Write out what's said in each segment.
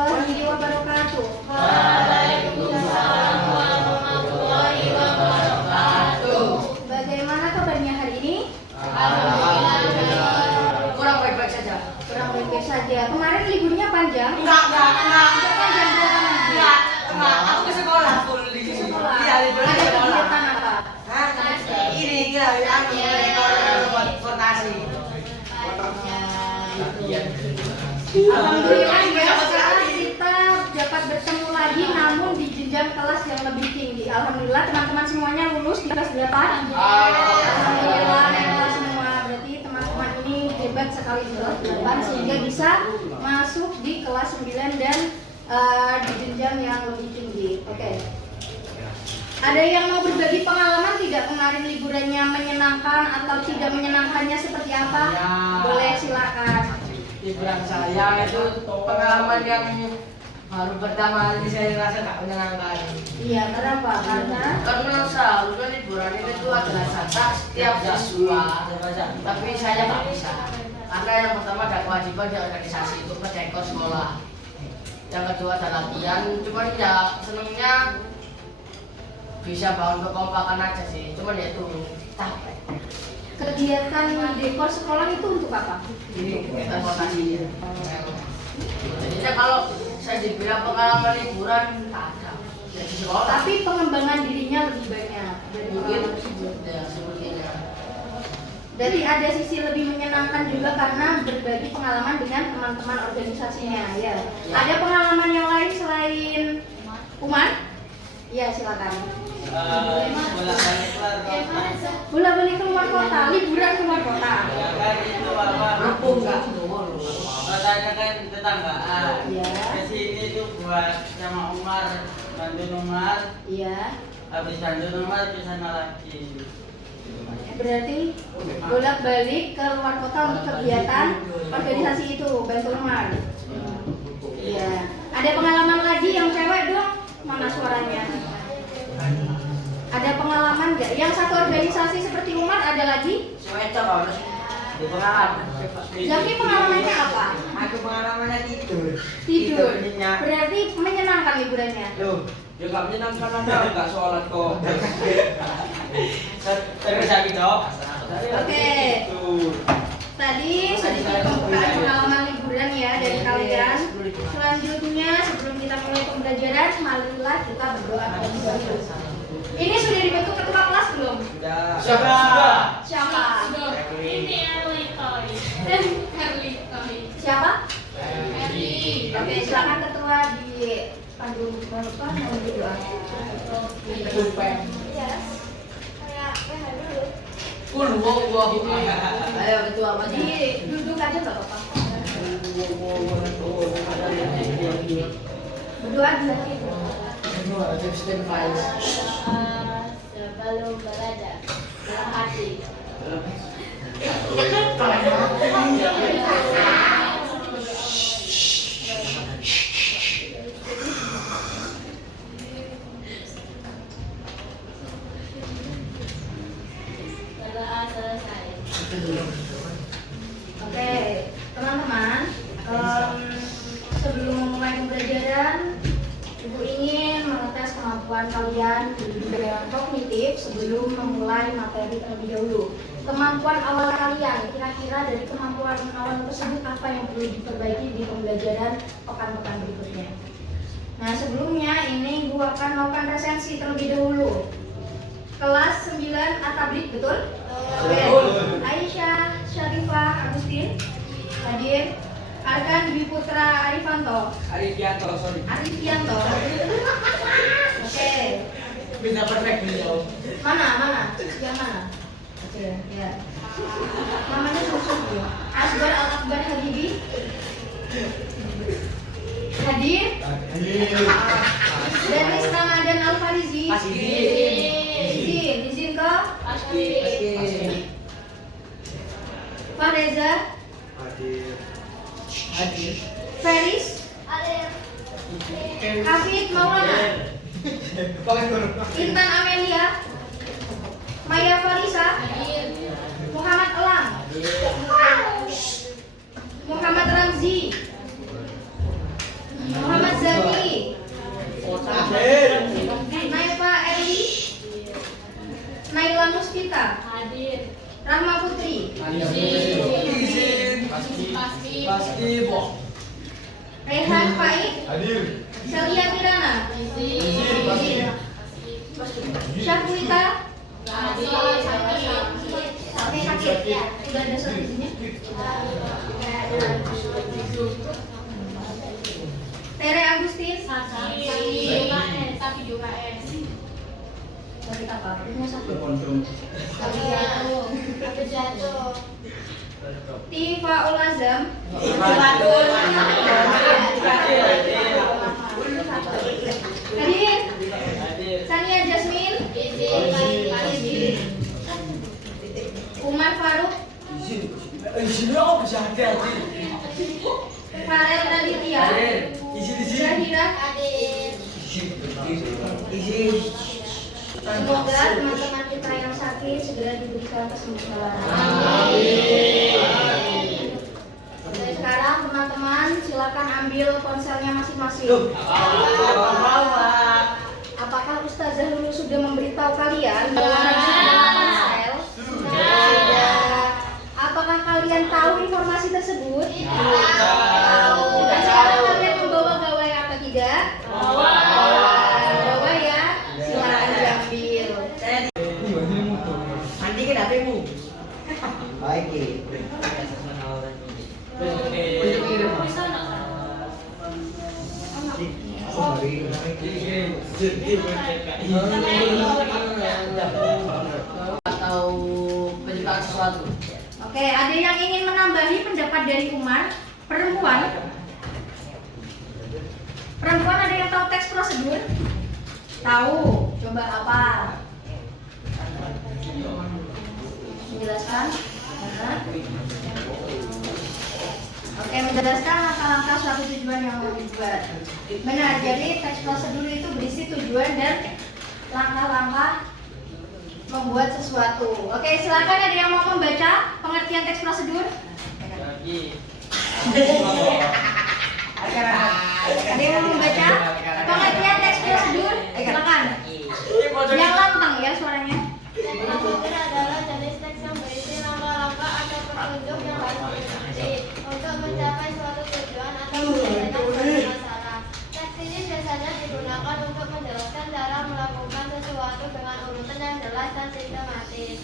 warahmatullahi wabarakatuh. Waalaikumsalam warahmatullahi wabarakatuh. Bagaimana kabarnya hari ini? Alhamdulillah. Kurang baik-baik saja. Kurang baik-baik saja. Kemarin liburnya panjang? Enggak. Panjang berapa minggu? Enggak. Aku ke sekolah full di Sekolah. Iya, libur Ada di sekolah. kegiatan apa? Hah? Ini dia rekor buat votasi. Alhamdulillah ya, sekarang kita dapat bertemu lagi namun di jenjang kelas yang lebih tinggi. Alhamdulillah teman-teman semuanya lulus di kelas berapa? Alhamdulillah kelas semua. Berarti teman-teman ini hebat sekali di kelas 8 sehingga bisa masuk di kelas 9 dan di jenjang yang lebih tinggi. Oke. Ada yang mau berbagi pengalaman tidak kemarin liburannya menyenangkan atau tidak menyenangkannya seperti apa? Ya. Boleh silakan. Liburan saya itu pengalaman yang baru pertama kali saya rasa tak menyenangkan. Iya, kenapa? Karena seharusnya liburan ini tuh adalah jatah setiap siswa, tapi saya tak bisa. Karena yang pertama ada kewajiban di organisasi itu dekor sekolah. Yang kedua ada latihan, cuman ya senengnya bisa bangun kekompakan aja sih, cuman ya itu capek. Kegiatan dekor sekolah itu untuk apa? Ini kegiatan votasi. Jadinya kalau saya dibilang pengalaman liburan tak ada. Ya di sekolah. Tapi pengembangan dirinya lebih banyak dari Mungkin pengalaman tersebut. ya sepertinya. Jadi ada sisi lebih menyenangkan juga karena berbagi pengalaman dengan teman-teman organisasinya. Ya. Ada pengalaman yang lain selain Umar? Ya, silakan. Bola-balik keluar kota, liburan keluar kota. Rempung kan? Katanya kan tetanggaan. Iya. Ke sini tuh buat sama Umar, bantu Umar, Iya. habis bantu Umar ke sana lagi. Berarti bolak-balik ke luar kota untuk kegiatan organisasi itu, bantu Umar. Iya. Ada pengalaman lagi yang cewek dong? Mana suaranya? Ada pengalaman nggak? Yang satu organisasi seperti Umar ada lagi? Semeter harus pengalaman. Zaki pengalamannya apa? Aku pengalamannya tidur. Tidur. Nyenyak. Berarti menyenangkan liburannya. Loh, Ya nggak menyenangkan aja, nggak sholat kok. Terus lagi dok. Oke. Tadi sedikit pembukaan pengalaman liburan ya dari kalian. Selanjutnya sebelum kita mulai pembelajaran, marilah kita berdoa terlebih dahulu. Ini sudah dibentuk ketua kelas belum? Sudah. Siapa? Ini Erli Toy. Siapa? Erli. Oke, silakan ketua di pandu berdoa mau berdoa. Iya. Kayak dulu. Ayo ketua apa Jadi duduk aja nggak apa-apa. Berdoa di hati. Sebelum belajar dalam hati. Berdoa selesai. Oke, teman-teman, sebelum memulai pembelajaran, Ibu ingin mengetes kemampuan kalian di bidang kognitif sebelum memulai materi terlebih dahulu. Kemampuan awal kalian, kira-kira dari kemampuan awal tersebut apa yang perlu diperbaiki di pembelajaran pekan-pekan berikutnya. Nah, sebelumnya ini Ibu akan melakukan resensi terlebih dahulu. Kelas 9 Atablik, betul? Oke. Aisyah Syarifah Agustin hadir. Arkan Dwi Putra Arifanto. Arifianto, sorry. Arifianto. Oke. Bisa perfect beliau. Mana? Yang mana? Oke, ya. Namanya susun ya. Asbar Al-Akbar Habibi. Hadir. Dennis Ramadan Al-Farizi. Izin ke Fareza. Hadir. Feris. Hafid Maulana. Intan Amelia. Maya Farisa. Muhammad Elang. Muhammad Ramzi. Hadir. Celia Kirana. Izin. Syafuita. Sampai sakit ya. Sudah ada surat izinnya. Tere Agustin. Tapi juga S. Sakit apa? Ini sakit. Aku jatuh. Tifa Ulazam. Hadir. Sania Jasmine. Izin. Umar Faruk. Izinnya apa bisa hati-hati? Farel Raditya. Zahira. Semoga teman-teman kita yang sakit segera diberikan kesembuhan. Oke, sekarang teman-teman silakan ambil ponselnya masing-masing. Apakah Ustazah Lulu sudah memberitahu kalian bahwa harus menggunakan ponsel? Sudah. Apakah kalian tahu informasi tersebut? Tahu. Dan sekarang kalian membawa gawai apa tidak? Bawa ya. Silakan diambil. Nanti ke dapurmu. Baik. Atau penyebab sesuatu. Oke, ada yang ingin menambahi pendapat dari Umar? Perempuan? Perempuan ada yang tahu teks prosedur? Tahu. Coba apa? Menjelaskan? Mana? Oke, menjelaskan langkah-langkah suatu tujuan yang mau dibuat. Benar, jadi teks prosedur itu berisi tujuan dan langkah-langkah membuat sesuatu. Oke, silakan ada yang mau membaca pengertian teks prosedur? Ada yang mau membaca pengertian teks prosedur? Silakan. Yang lantang ya suaranya. Teks prosedur adalah jenis teks yang berisi langkah-langkah atau petunjuk yang harus diikuti untuk mencapai suatu tujuan atau menyelesaikan suatu masalah. Teks ini biasanya digunakan untuk menjelaskan cara melakukan sesuatu dengan urutan yang jelas dan sistematis,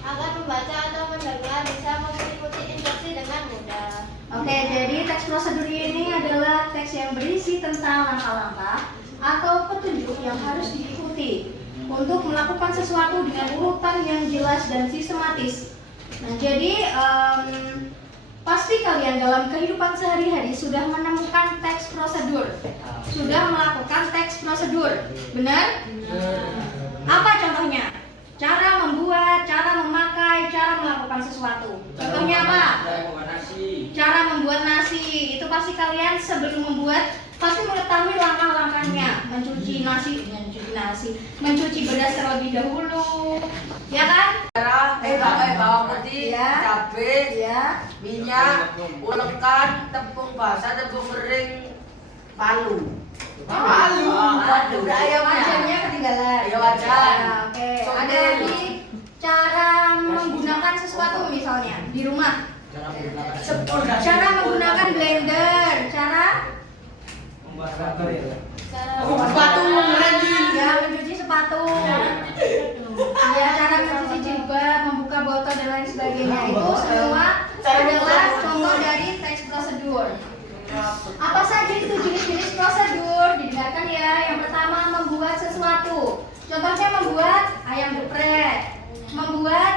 agar membaca atau mendengar bisa mengikuti instruksi dengan mudah. Oke, jadi teks prosedur ini adalah teks yang berisi tentang langkah-langkah atau petunjuk yang harus diikuti untuk melakukan sesuatu dengan urutan yang jelas dan sistematis. Nah, jadi pasti kalian dalam kehidupan sehari-hari sudah menemukan teks prosedur, sudah melakukan teks prosedur, benar? Apa contohnya? Cara membuat, cara memakai, cara melakukan sesuatu. Contohnya apa? Cara membuat nasi. Itu pasti kalian sebelum membuat pasti mengetahui langkah-langkahnya. Mencuci mencuci beras terlebih dahulu, ya kan? Bawang putih, Ya. cabai, Ya. minyak, ulekan, tepung basah, tepung kering, palu. Udah ayamnya. Wajannya ketinggalan. Ya, wajan. Ya, oke. Soalnya- Ada lagi cara menggunakan sesuatu misalnya di rumah. Cara menggunakan blender. Cara Sepatu ya mencuci sepatu. Ya, cara mencuci jilbab, membuka botol dan lain sebagainya. Itu semua adalah contoh dari teks prosedur. Apa saja itu jenis-jenis prosedur? Didengarkan ya. Yang pertama, membuat sesuatu. Contohnya membuat ayam geprek, membuat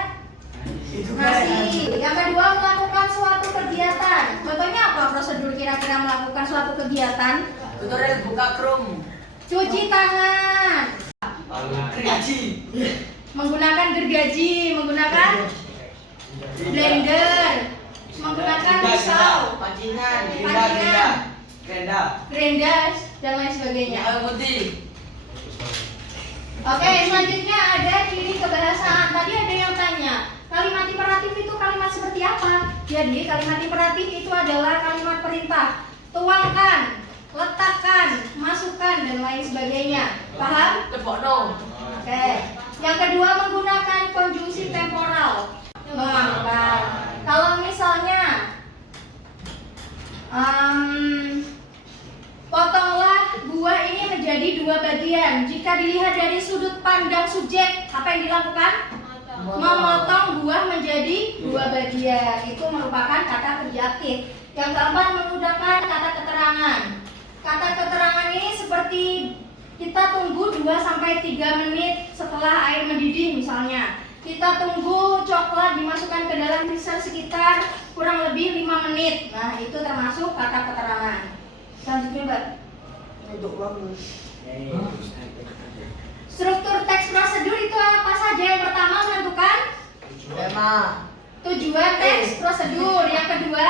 nasi. Yang kedua, melakukan suatu kegiatan. Contohnya apa prosedur kira-kira melakukan suatu kegiatan? Tutorial buka Chrome. Cuci tangan, menggunakan gergaji, menggunakan blender, menggunakan pisau, Pancingan. grendas, dan lain sebagainya. Air putih. Oke, selanjutnya ada ciri kebahasaan. Tadi ada yang tanya, kalimat imperatif itu kalimat seperti apa? Jadi kalimat imperatif itu adalah kalimat perintah. Tuangkan, letakkan, masukkan, dan lain sebagainya. Paham? Tepokno. Oke. Yang kedua, menggunakan konjungsi temporal. Mengangkat. Kalau misalnya dilihat dari sudut pandang subjek, apa yang dilakukan? Memotong buah menjadi 2 bagian. Itu merupakan kata kerja aktif. Yang keempat, menggunakan kata keterangan. Kata keterangan ini seperti kita tunggu 2-3 menit setelah air mendidih misalnya. Kita tunggu coklat dimasukkan ke dalam freezer sekitar kurang lebih 5 menit. Nah, itu termasuk kata keterangan. Selanjutnya, Mbak. Untuk bangun. Struktur teks prosedur itu apa saja? Yang pertama, menentukan Tema. tujuan teks prosedur. Yang kedua,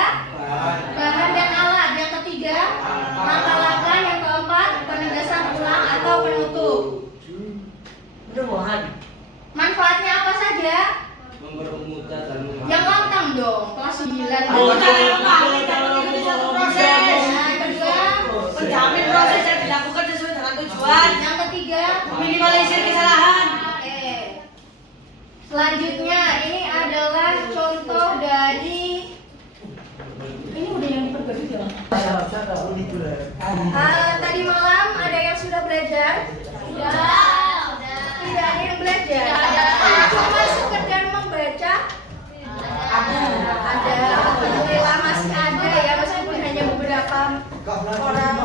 bahan dan alat. Yang ketiga, langkah-langkah. Yang keempat, penegasan ulang atau penutup. Manfaatnya apa saja? Mempermudah dan Yang lantang dong, kelas 9. Nah, yang kedua, Menjamin proses yang dilakukan sesuai dengan tujuan. yang ketiga, Meminimalisir kesalahan. oke. Selanjutnya, ini adalah contoh dari ini udah yang dipergaduh ya? Tadi malam ada yang sudah belajar? Tidak ada yang belajar. Cuma sekedar membaca. Ada, alhamdulillah masih ada ya, meskipun hanya beberapa orang.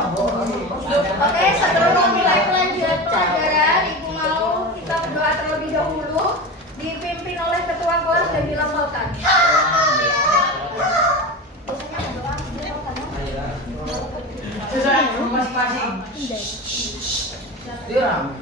Oke, sebelum memulai pelajaran, Ibu mau kita berdoa terlebih dahulu, dipimpin oleh ketua kelas dan dilafalkan. Biasanya berdoa dilafalkan. Sesuai masing-masing. Dia rame.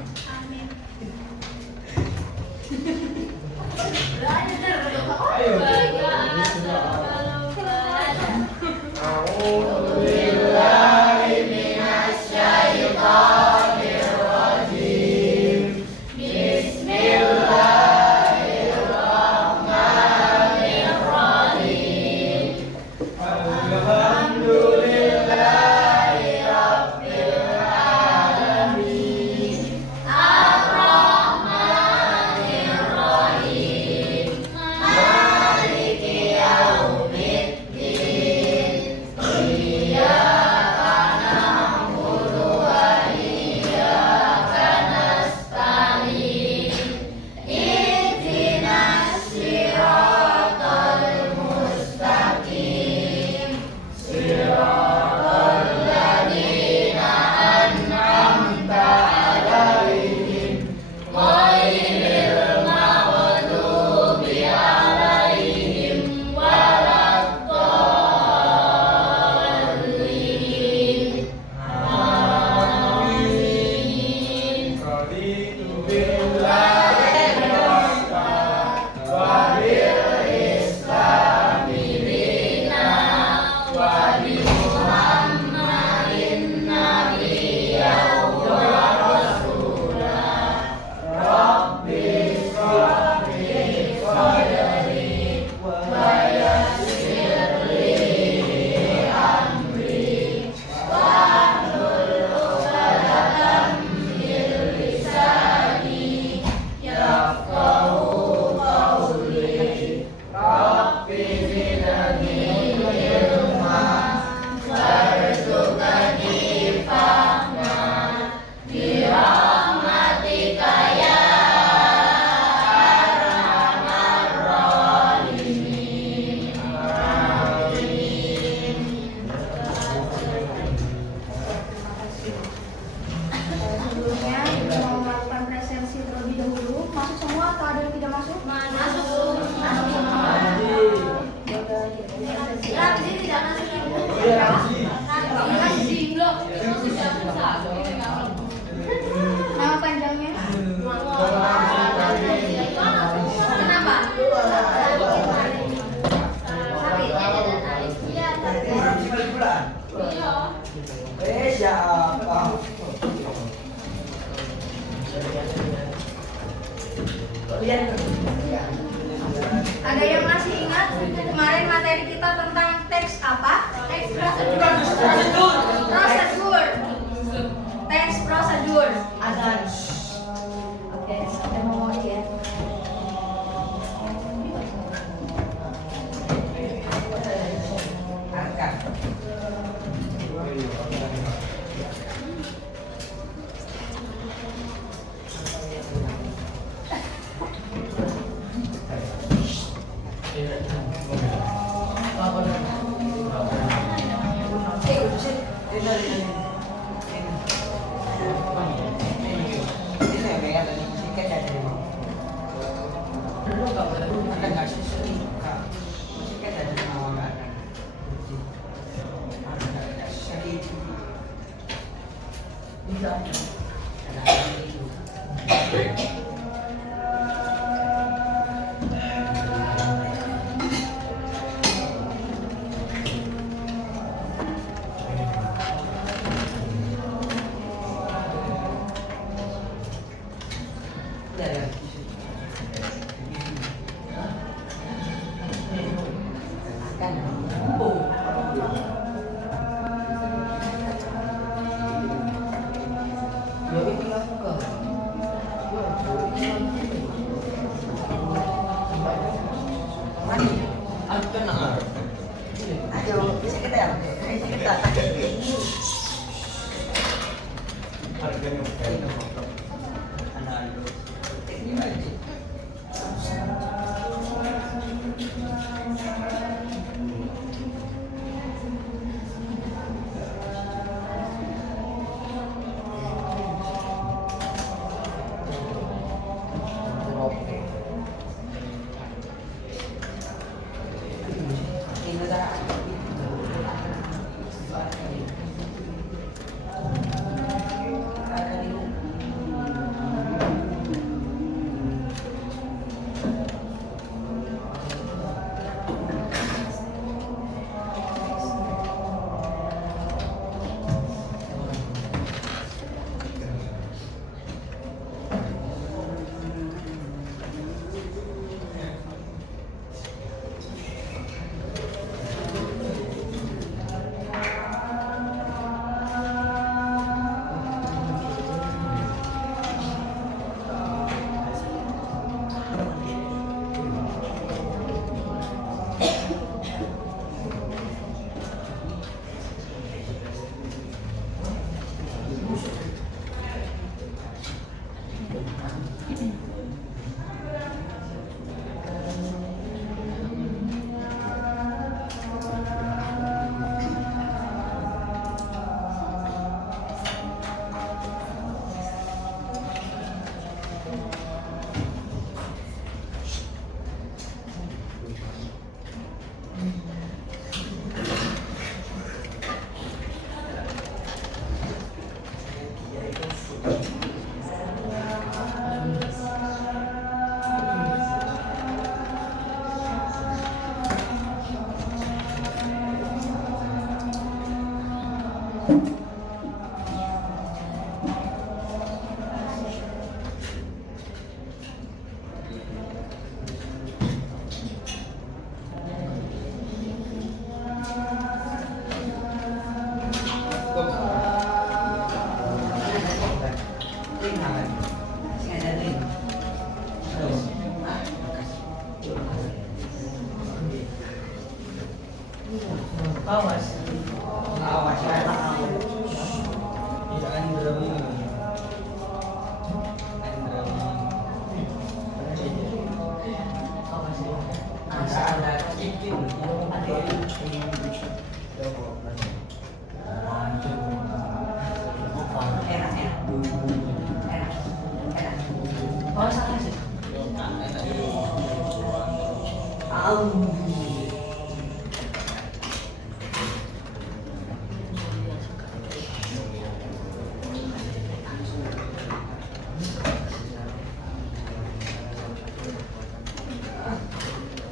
Sebelumnya kita mau melakukan presensi terlebih dahulu. Masuk semua atau ada yang tidak masuk? Masuk. Ramzi tidak masuk ibu. Nama panjangnya? Kenapa? Siapa? Ada yang masih ingat kemarin materi kita tentang teks apa? Teks prosedur. Teks prosedur. Oke, saya mau ya.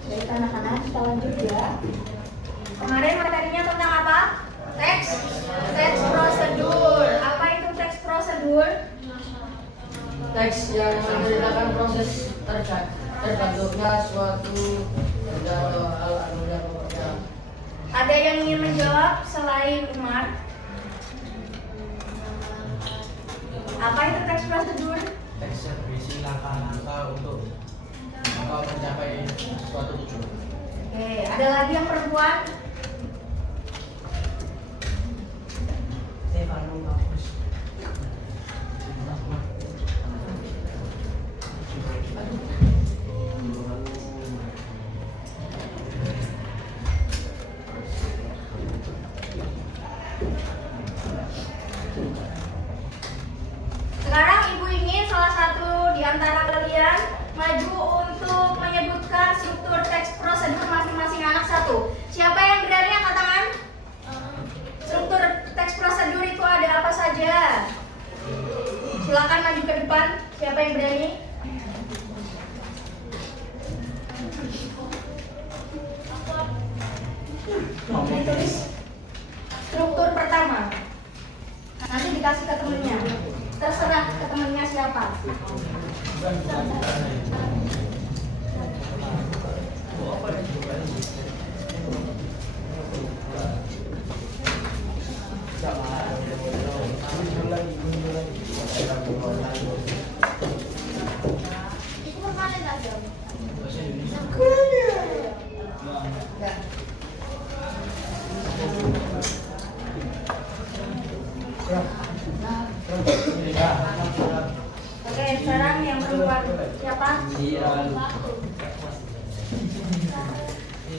Baik anak-anak, kita lanjut ya. Kemarin materinya tentang apa? Teks prosedur. Apa itu teks prosedur? Teks yang menceritakan proses terbentuknya suatu benda atau hal yang pokoknya. Ada yang ingin menjawab selain Umar? Apa itu teks prosedur? Teks yang berisi langkah-langkah untuk mencapai suatu tujuan. Oke, ada lagi yang perempuan? Stefano bagus. antara kalian maju untuk menyebutkan struktur teks prosedur masing-masing anak satu. Siapa yang berani angkat tangan? Struktur teks prosedur itu ada apa saja? Silakan maju ke depan. Siapa yang berani? Ditulis struktur pertama. Nanti dikasih ke temennya. Terserah ke temennya siapa. Itu kemana tadi? Enggak. Oke, sekarang yang perempuan siapa?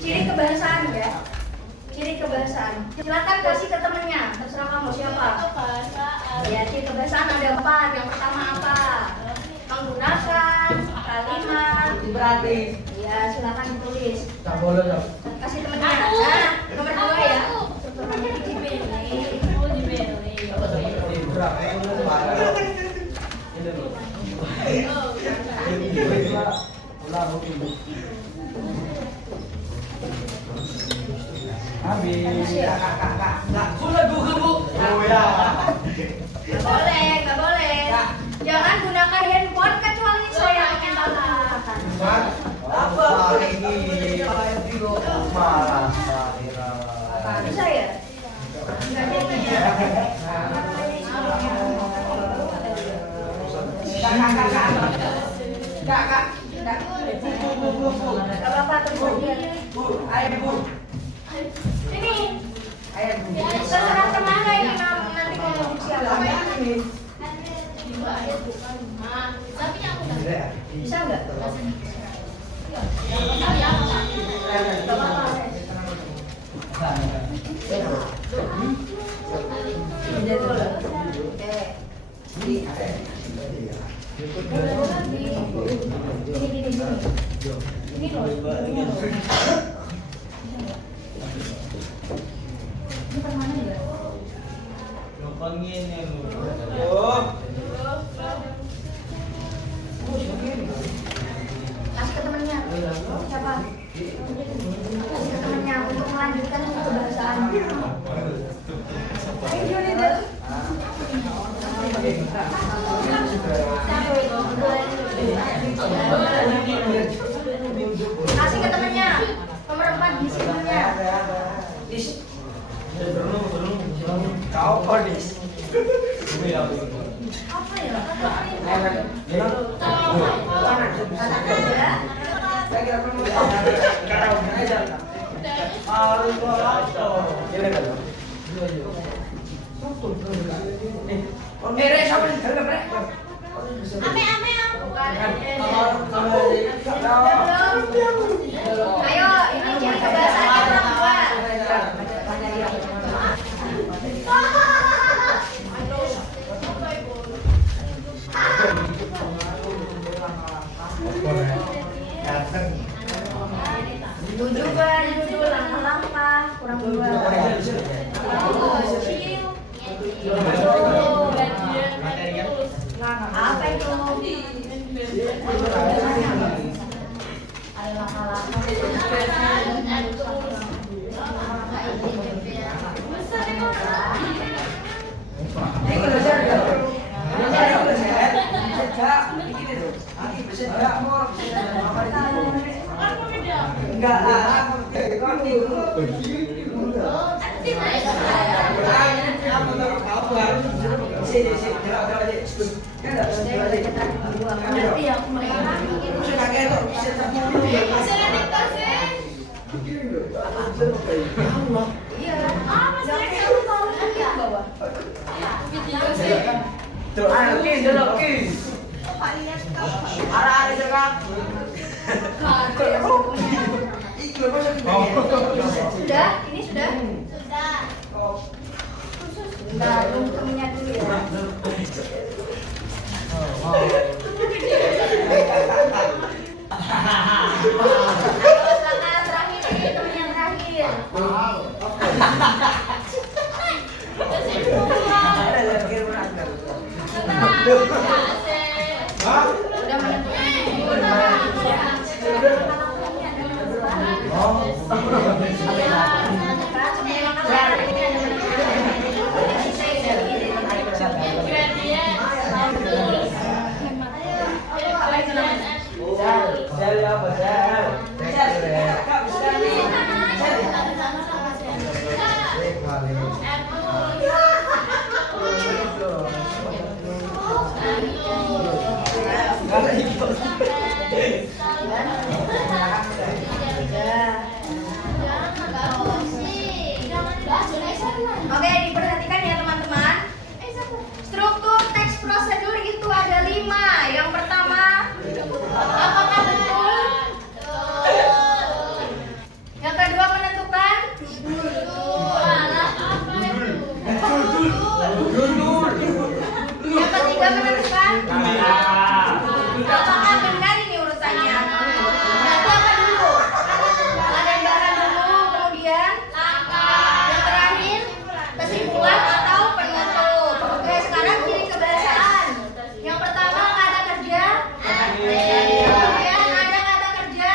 Ciri kebahasaan ya. Ciri kebahasaan. Silakan kasih ke temennya. Terserah kamu siapa. Kebahasaan. Ya, ciri kebahasaan ada 4. Yang pertama apa? Menggunakan kalimat. Berarti. Ya, silakan ditulis. Tak boleh tak. Kasih temennya. Nah, nomor 2 ya. Habis. Sudah Bu. Oh ya. Nggak boleh, nggak boleh. Jangan gunakan handphone kecuali saya ingin tambahkan. Apa ini? Marah. Bisa ya? Nggak jadi ya. Nggak apa-apa, tunggu dia. Ini terserah kemana ini nanti mau siapa? Bisa nggak? Nggak apa-apa. Ini loh. Ini permana ya? Kasih ke temennya. Siapa? Kasih ke temennya untuk melanjutkan kebahasaan. Ayo Joni deh. Kasih ke temennya. Nomor 4 di temennya. Kau kodis. Apa ya? Ayo, ini ciri kebiasaan orang tua. Tujuan, judul, langkah-langkah, kurang 2. Apa itu? Ada langkah-langkah. Enggak lah. Nanti aku mereka iya. Aku tahu di bawah. Sudah? Ini sudah? Sudah. Sudah, tunggu temennya dulu ya. Hah? Sudah menentukan Sel apa sel? Oke, diperhatikan ya teman-teman. Struktur teks prosedur itu ada 5. Yang pertama, apakah betul? Yang kedua, menentukan. Yang ketiga, menentukan. Apakah benar ini urutannya? Berarti apa dulu? Lembaran dulu, kemudian yang terakhir kesimpulan atau penutup. Oke, sekarang ciri kebahasaan. Yang pertama, kata kerja. Kemudian ada kata kerja.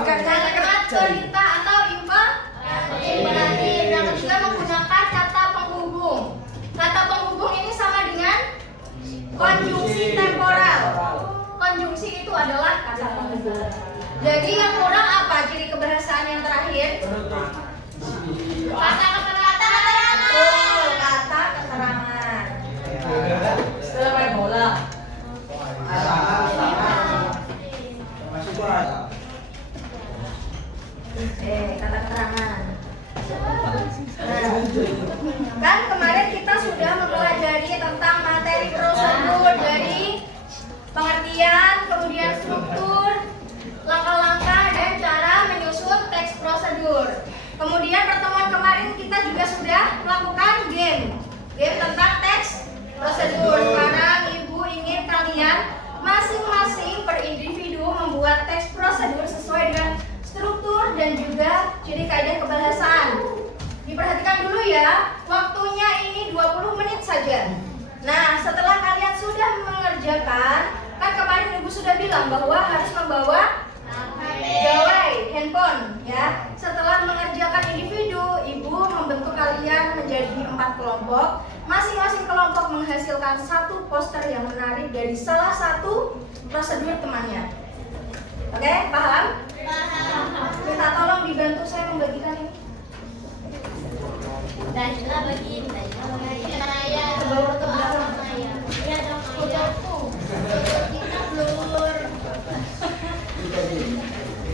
Kalimat cerita atau imperatif. Yang ketiga, menggunakan kata penghubung. Kata penghubung ini sama dengan konjungsi temporal. Konjungsi itu adalah kata penghubung. Jadi yang kurang apa ciri kebahasaan yang terakhir? Kata keterangan. Oh, kata keterangan. Setelah main bola. Kata keterangan. Kan kemarin kita sudah mempelajari tentang materi prosedur dari pengertian, kemudian struktur, langkah-langkah dan cara menyusun teks prosedur. Kemudian pertemuan kemarin kita juga sudah melakukan game tentang teks prosedur. Sekarang Ibu ingin kalian masing-masing per individu membuat teks prosedur sesuai dengan struktur dan juga ciri kaidah kebahasaan. Diperhatikan dulu ya, waktunya ini 20 menit saja. Nah, setelah kalian sudah mengerjakan, kan kemarin Ibu sudah bilang bahwa harus membawa gawai handphone ya. Setelah mengerjakan individu, Ibu membentuk kalian menjadi 4 kelompok. Masing-masing kelompok menghasilkan 1 poster yang menarik dari salah satu prosedur temannya. Oke, paham? Minta tolong dibantu saya membagikan ini. Najla bagi Naya. Ke bawah ke belakang. Iya dong, fotoku. Kita blur.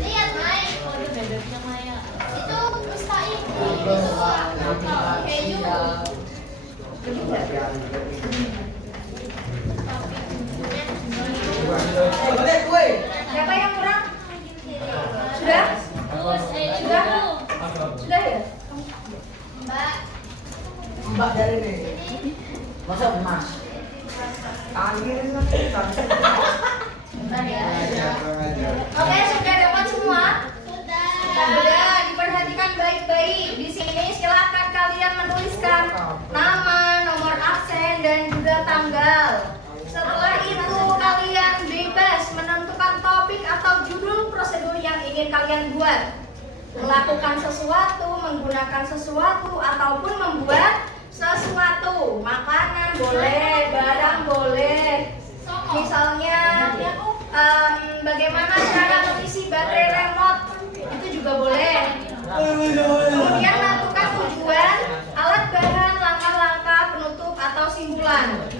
Lihat Maya, waduh bebeknya Maya. Itu Mustahil. Itu Keju. Siapa yang kurang? Sudah? Sudah? Sudah ya? Mbak. Mbak dari ini. Masa emas? Bentar ya. Oke, sudah dapat semua? Sudah, diperhatikan baik-baik. Di sini silakan kalian menuliskan nama, nomor absen dan juga tanggal. Setelah itu kalian bebas menentukan topik atau judul prosedur yang ingin kalian buat. Melakukan sesuatu, menggunakan sesuatu, ataupun membuat sesuatu. Makanan boleh, barang boleh. Misalnya bagaimana cara mengisi baterai remote, itu juga boleh. Kemudian menentukan tujuan, alat bahan, langkah-langkah, penutup atau simpulan.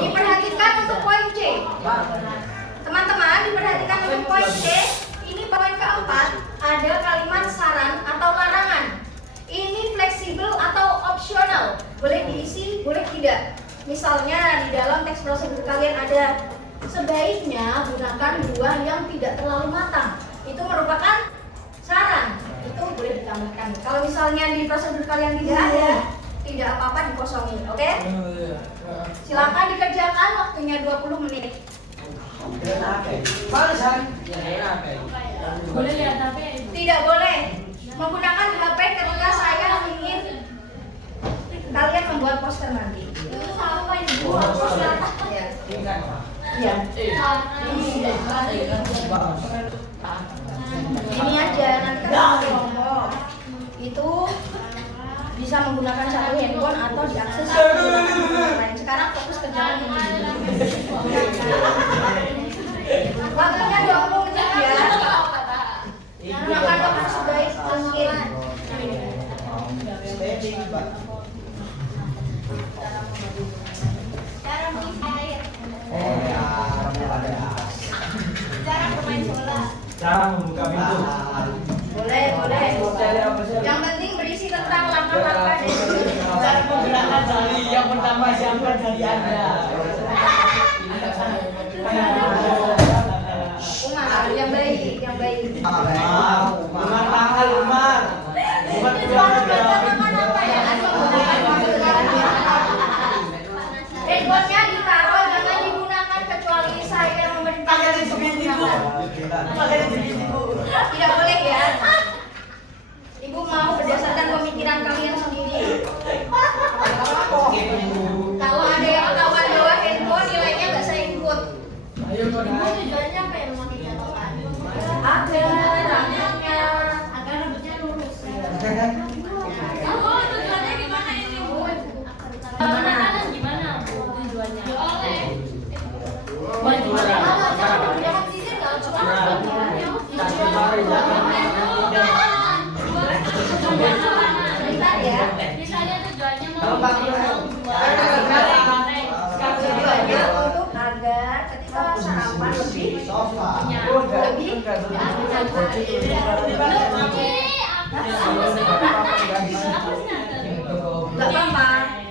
Diperhatikan untuk poin C. Teman-teman, diperhatikan untuk poin C. Ini poin keempat, ada kalimat saran atau larangan. Ini fleksibel atau opsional, boleh diisi, boleh tidak. Misalnya di dalam teks prosedur kalian ada sebaiknya gunakan buah yang tidak terlalu matang. Itu merupakan saran, itu boleh ditambahkan. Kalau misalnya di prosedur kalian tidak ada, tidak apa-apa dikosongi, oke? Silakan dikerjakan, waktunya 20 menit. Boleh lihat HP? Tidak boleh menggunakan HP ketika saya ingin kalian membuat poster nanti. Itu apa ini? Ya. Iya. Ini aja nanti kan kelompok itu bisa menggunakan satu handphone atau diakses lain. Sekarang fokus kerjaan ini. Waktunya 20 menit ya. Gunakan waktu sebaik mungkin. Cara mengisi air. Cara bermain bola. Cara membuka pintu. Boleh, boleh. Yang penting berisi tentang langkah-langkah dan Cara menggerakkan jari yang pertama siapkan jari Anda. Umar, yang baik, yang baik. Umar tangan Umar. Umar keluar Handphonenya ditaruh, jangan digunakan kecuali saya memerintahkan untuk menggunakan. Tidak boleh ya. Ibu mau berdasarkan pemikiran kalian sendiri. Kalau ada yang kawan bawa handphone, nilainya nggak saya input. Tujuannya apa yang mau dijatuhkan? Agar rambutnya Agar rambutnya lurus. Tujuannya gimana ini, Bu? gimana? Gimana, Bu? Tujuannya? Oleh. Cara Sisir nggak cuma Bentar ya. misalnya tujuannya mau Tujuannya untuk agar ketika sarapan lebih nggak apa-apa.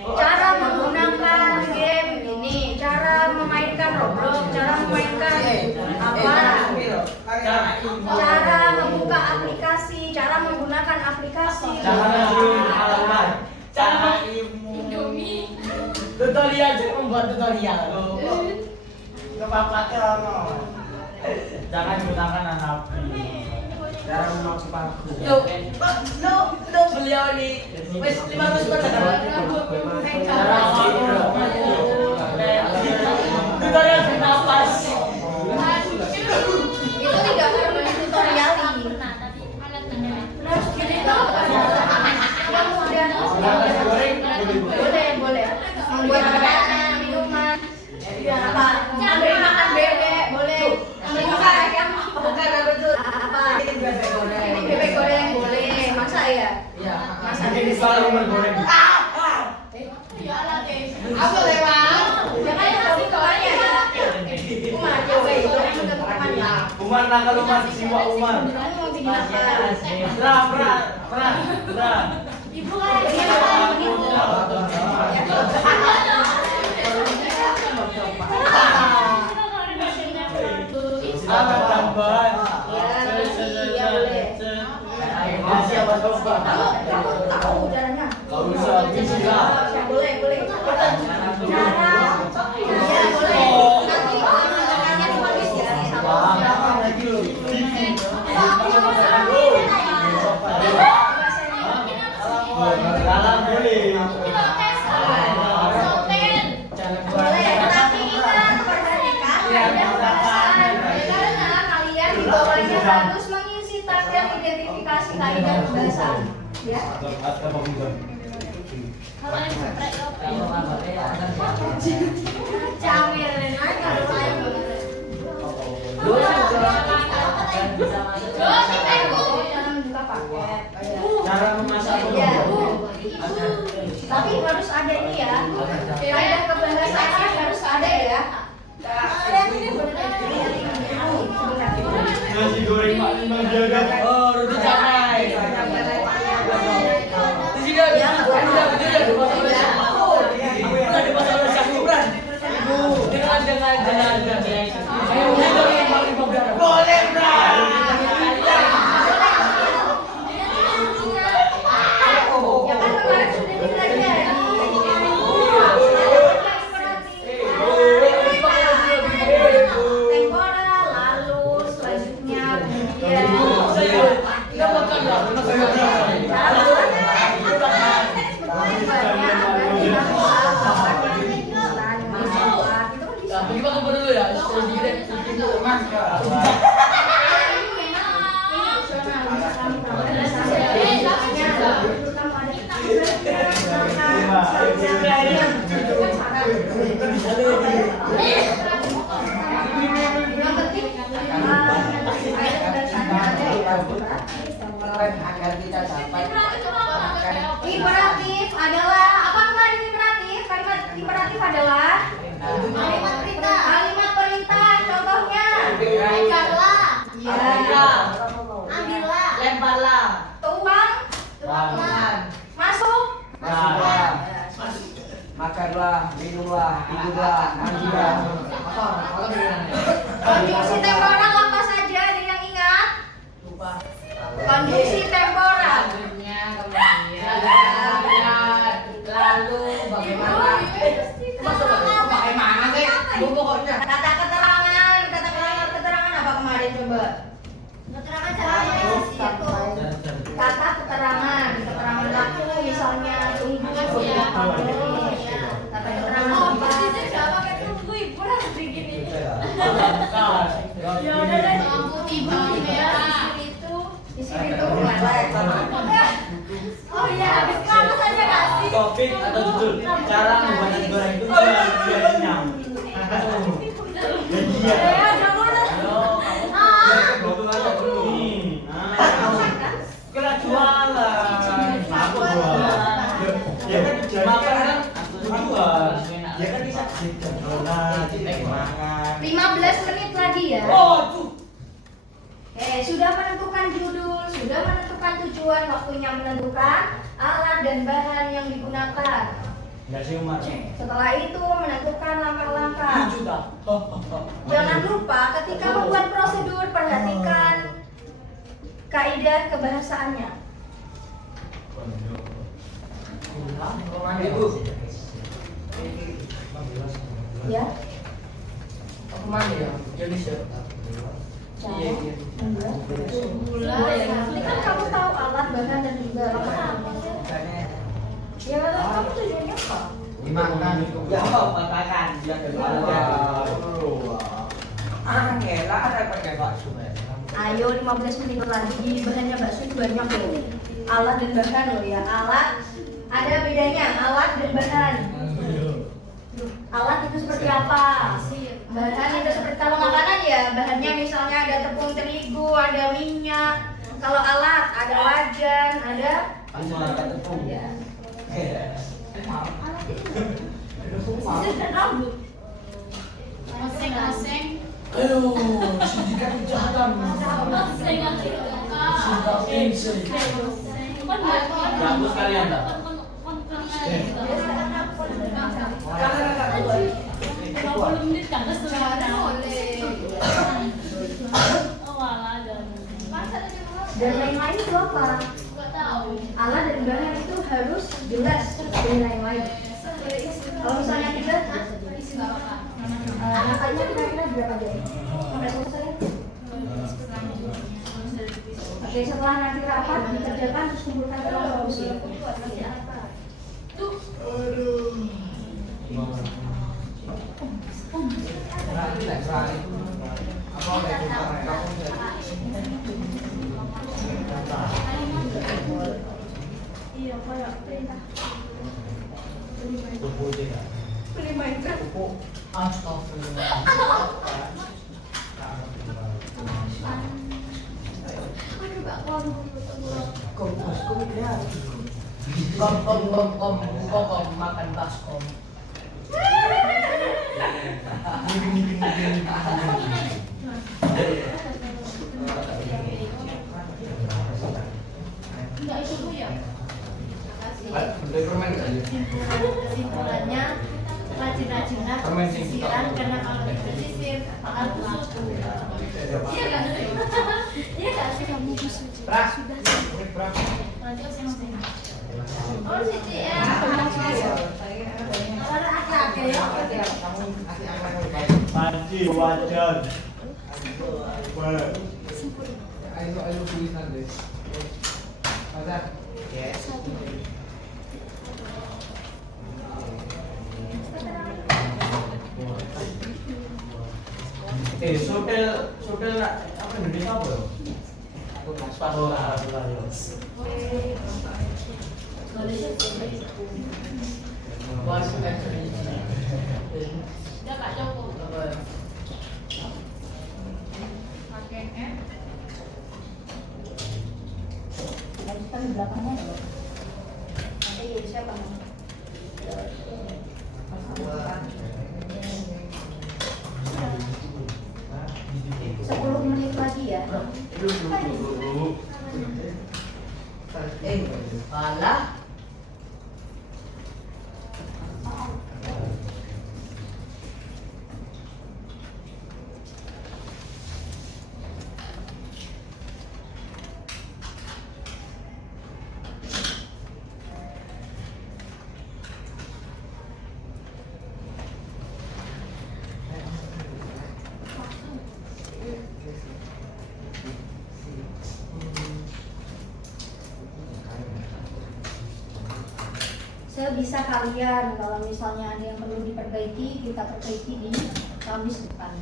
Cara menggunakan game ini, cara memainkan Roblox, cara memainkan apa, cara membuka aplikasi, cara menggunakan aplikasi. Cara Indomie. Tutorial cara membuat tutorial. Jangan gunakan api. Cara memakai paku. Lo beliau nih wis 500 persen. Tutorial bernapas. Itu tidak perlu ditutoriali. Terus gini dong. Yang modern. Boleh, boleh. Membuat makanan, minuman. Apa? Ambil makan bebek, boleh. Ambil makan ayam, bukan apa tuh? Apa? Ini bebek goreng, boleh. Masa ya? Masa Ini selalu goreng. Apa lewat? Jangan kamu kawannya ya. Umar, coba itu teman-teman ya. Umar nakal Umar, siwa Umar. Kamu mau bikin apa? Berat. Ibu kan Sangat tambahan. Iya, boleh. Siapa coba? Kamu tahu caranya? Kau bisa bisa. Boleh, boleh. Cara, ya boleh. Nanti makannya ditulis ya sama. Lagi lu. Dalam boleh. Boleh, tapi ingat perhatikan ada pembahasan karena kalian di bawahnya harus mengisi tabel identifikasi kaidah pembahasan. Ya. camir kalau lain. Jangan buka paket. Cara memasak Ya. Tapi harus ada ini ya. Kaidah kebahasaannya harus ada ya. nasi goreng Pak Imam jaga. Oh, roti canai. Di sini ada masalah syukuran. Jangan. Boleh, Bang. Ya kan kemarin sudah dipelajari. Tempora, lalu selanjutnya kemudian Agar kita dapat Imperatif adalah apa kemarin imperatif? Kalimat imperatif adalah Kalimat perintah. kalimat perintah. Contohnya, Ajarlah. ya, Ambillah. Lemparlah. tuang, Tuanglah. masuk, makanlah, minumlah, tidurlah, mandilah. konjungsi temporal apa saja? Ada yang ingat? Konjungsi temporal. Lalu bagaimana? Bagaimana sih? Pokoknya. Kata keterangan apa kemarin coba? Keterangan caranya itu. Kata keterangan waktu misalnya tunggu beberapa menit. Kata keterangan Oh, apa? pasti nggak pakai tunggu ibu lah begini. Ya udah deh. Kamu tiba ya. Di sini tuh meleleh. Oh iya, habis kamu saja kasih. Topik atau judul cara membuat nasi goreng itu biar kenyang. Ya, jangan. Betul aja dulu. Kena jualan. Apa jualan? Ya kan jualan. Jualan. Ya kan disajikan donat, mangan. 15 menit lagi ya. Oh, tuh. Sudah menentukan judul, sudah menentukan tujuan, waktunya menentukan alat dan bahan yang digunakan. Enggak sih, Umar. Setelah itu menentukan langkah-langkah. Juta. Jangan lupa ketika membuat prosedur perhatikan kaidah kebahasaannya. Ibu. Ya. Aku mana ya? Indonesia. Iya, iya. Ini kan kamu tahu alat, bahan dan juga langkah. Ya, kamu tujuannya apa? Dimakan itu. Ya, makan. Ya, Angela ada pakai bakso. Ayo 15 menit lagi, bahannya bakso itu banyak loh. Alat dan bahan loh ya. Alat ada bedanya, alat dan bahan. Alat itu seperti apa? Bahan itu seperti kalau makanan ya, bahannya misalnya ada tepung terigu, ada minyak. Kalau alat ada wajan, ada tepung. ya. Masing-masing. Ayo, sindikat kejahatan. Gabus kalian tak? Dan lain-lain itu apa? Alat dan bahan itu harus jelas dan lain-lain. Kalau misalnya tidak, angkanya kira-kira berapa jam? Sampai selesai? Oke, setelah nanti rapat dikerjakan terus kumpulkan ke ruang diskusi. Iya, kayak perintah. Beli Minecraft. Astagfirullah. Aduh, Kak, waduh. Kom makan baskom. Enggak itu Bu ya. Kesimpulannya rajin-rajinlah pesisiran karena kalau pesisir akan busuk. Iya kan? Iya kan? Kamu busuk. Oh Siti ya. Orang agak ya. Panci wajan. Ayo tulisan deh. Ada. Yes. Sodel apa Indonesia apa ya? Spatula. Buat sekarang Udah Kak Joko. apa ya? Pakai N. Lanjutkan di belakangnya ya. Nanti jadi siapa namanya? Sepuluh menit lagi ya. Alah. Sebisa kalian, kalau misalnya ada yang perlu diperbaiki, kita perbaiki di Kamis depan.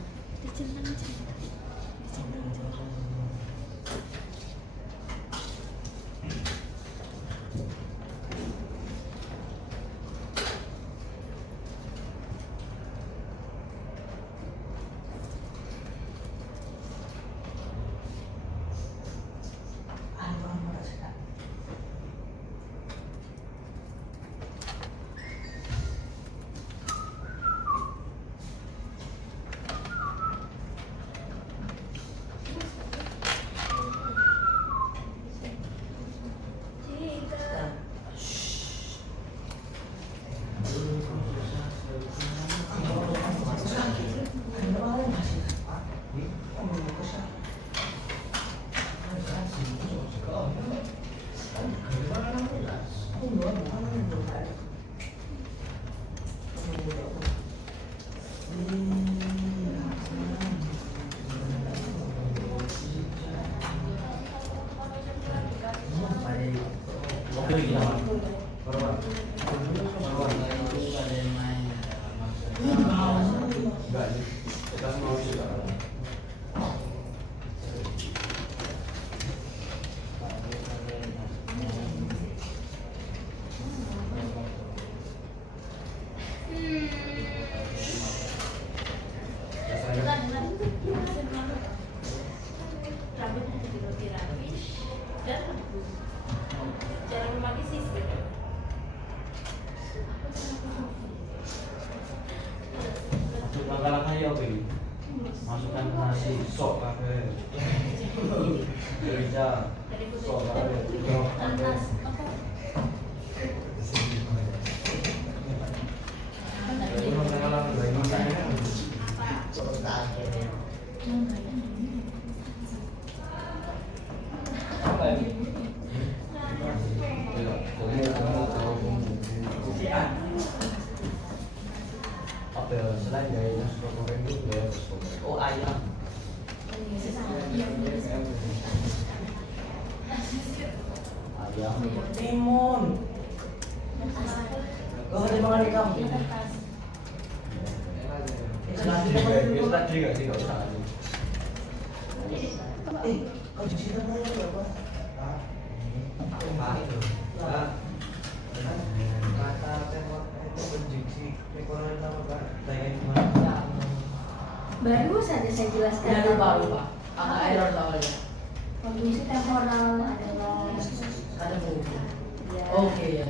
Rambutnya jadi rapi dan cara memakai sisir. Langkah-langkah ya oke. Masukkan ke nasi sok kabeh. Bisa. Sok kabeh. Tantas Apa ya, selain dari nasi goreng itu ya, oh ayam. Ayam. Timun. Oh, ada makan ikan. Tadi nggak sih, nggak usah aja. Kau cuci tangan ya, Pak? Itu. Kata tembok itu pencuci ekonomi sama Pak. Saya gimana? Baru saja saya jelaskan. Udah lupa. Agak error soalnya. Kondisi temporal adalah Ada buku. ya. Oke ya.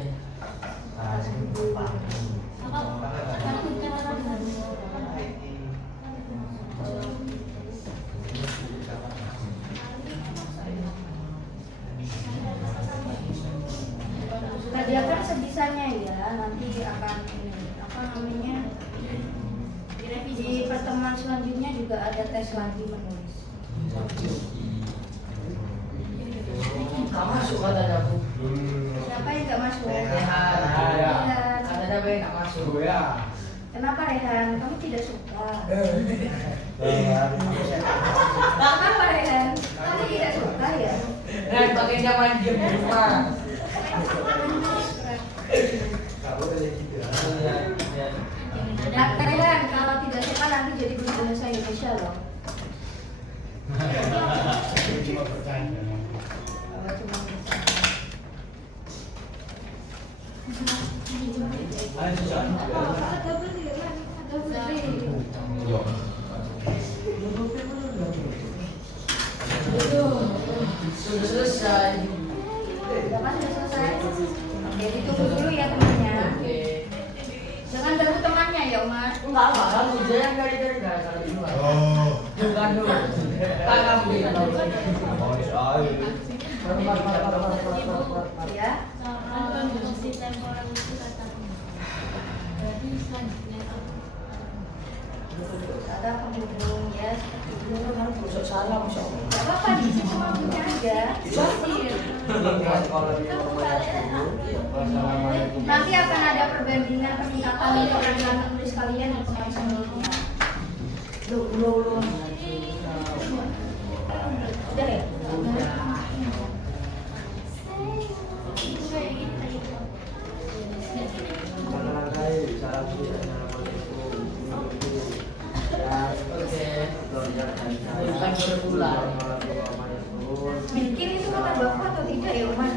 Kerjakan sebisanya ya, nanti akan apa namanya di pertemuan selanjutnya juga ada tes lagi menulis. Gak masuk katanya aku. Siapa yang nggak masuk? Rehan. Rehan. Katanya apa yang gak masuk? Kenapa Rehan? Kamu tidak suka? Iya. Kenapa Rehan? Kamu tidak suka ya? Rehan pakai nyaman diem di rumah. Kamu kayak gitu ya. Nah, Rehan, kalau tidak suka nanti jadi guru bahasa Indonesia loh. Sudah selesai. Udah Mas, sudah selesai. Oke, ditunggu dulu ya temannya. Oke. Jangan ganggu temannya ya Umar. Enggak apa, kamu jangan dari gara-gara di luar. Bukan dulu. Kan kamu yang tahu. Ya. Ada penghubung ya seperti itu. Masuk salah, masuk. Gak apa-apa, di sini cuma punya aja. Nanti akan ada perbandingan peningkatan keterampilan menulis kalian di tempat sebelumnya. Lu. Udah ya? Bukan berbulan. Bikin itu kata bapak atau tidak ya Umar?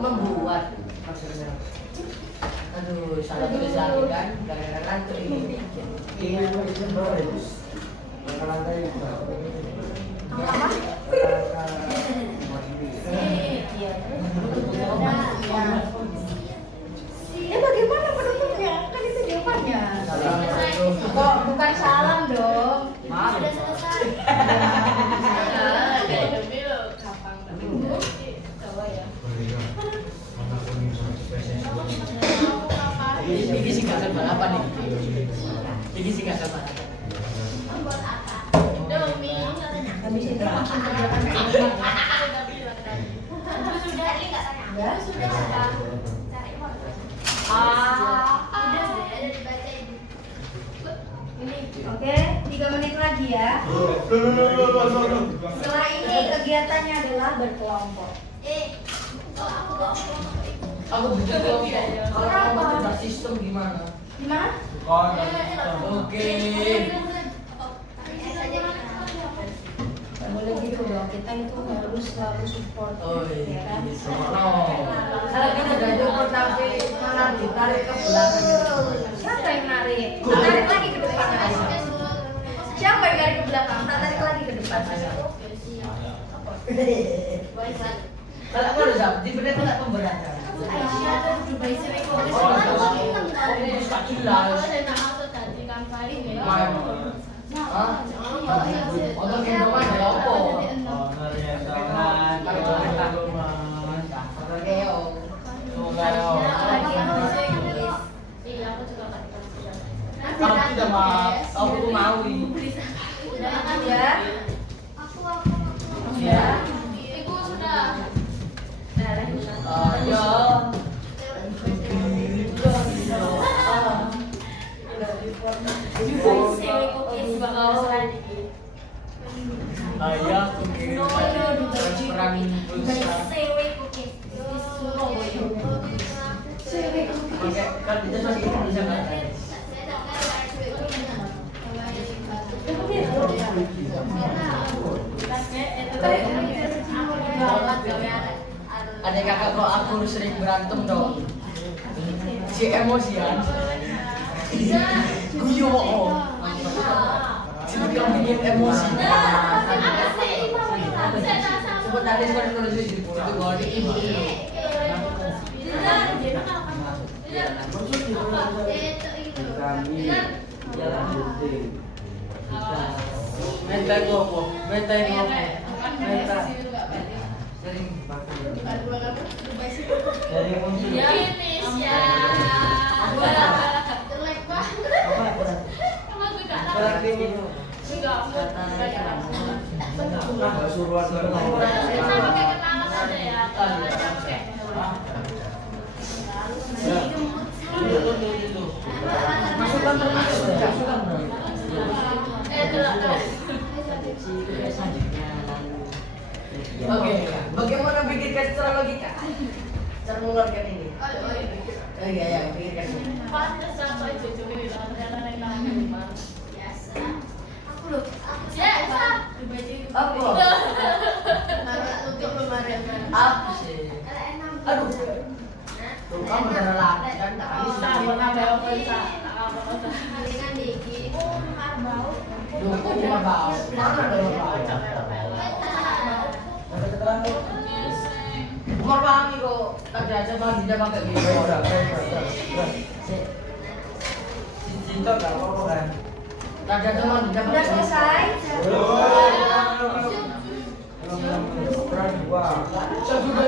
Membuat maksudnya. Aduh, salah tulis lagi kan? Gara-gara ngantuk ini. Apa? Ya bagaimana penutupnya? Kan itu jawabannya. Kok bukan salam dong? Maaf. Sudah selesai. Ini sih gak balapan nih. Ini sih gak balapan. Membuat apa? Demi. Habis itu langsung kerjakan Sudah ini nggak tanya. Ya. Sudah. Cari foto. Udah ada dibacain. Ini. Oke, 3 menit lagi ya. Setelah ini kegiatannya adalah berkelompok. Aku bikin kelompok. Kalau kamu tidak sistem gimana? Gimana? Oke. Gak boleh gitu dong, kita itu harus selalu support, Oh ya kan? Kalau kita udah support tapi malah ditarik ke belakang. Siapa yang narik? Tarik lagi ke depan aja. Siapa yang narik ke belakang? Tarik lagi ke depan aja. Kalau aku udah siap, di bener tak pemberatan. Ini suka gila. Untuk gendongan ya apa? Aku tidak mau, aku mau. Ya, Aku. ya. Ibu sudah. Ya. Ayah, perang pulsa. Oke, kan kita masih bisa kan? Ada kakak kok aku sering berantem dong. Si emosian. Guyo kok. Jadi kamu bikin emosi. Sebut tadi seperti tulis di buku itu bahwa di ibu. Menta gopo, menta gopo, menta. Sering dari muncul. Berarti ini. Suruhan masukkan termasuk masukkan. Oke, bagaimana pikirkan secara logika? Cara mengeluarkan ini. Oh iya ya, pikirkan. Apa? Apa sih? Aduh. Tuh kamu udah laki kan? Dengan dikit. Bau. Dukung rumah bau. Mana ada rumah bau? Umar wangi kok. Tadi aja mandinya pakai gitu. Cinta nggak apa-apa kan? Tadi aja mandinya Udah pakai gitu. selesai?